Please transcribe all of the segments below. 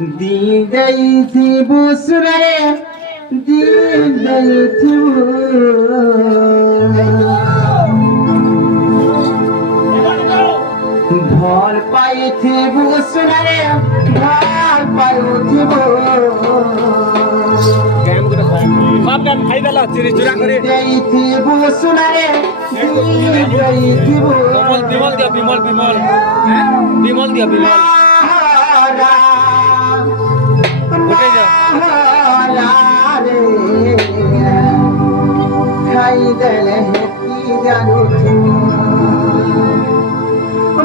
दी गई थी बुसरे दी गई थी भल पाई थी बुसरे भल पाई थी সব গান খাই দিলা চিরি চুরা করে गई थी बुसरे दी गई थी বিমল বিমল দিয়া বিমল বিমল বিমল দিয়া বিমল উঠে যাও खाई दल की जानू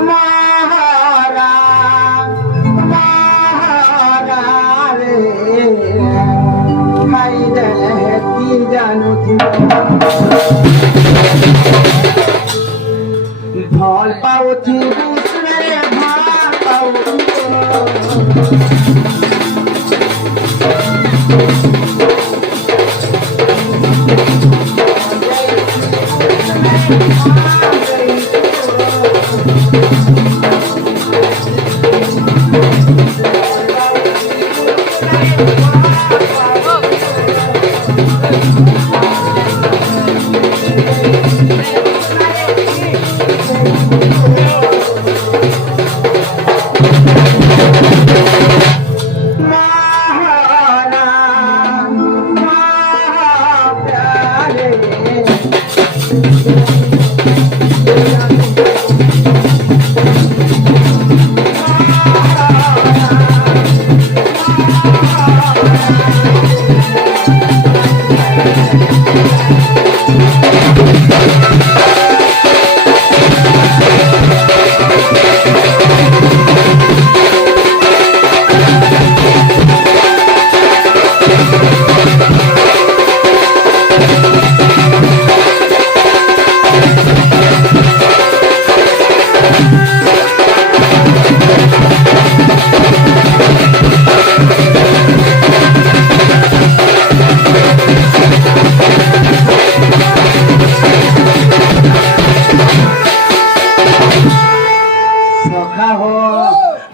महारा महारा रे खाई दल की जानू भल पाऊ थी दूसरे भाल पाऊ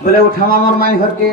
बोले उठावा मोर माई घर के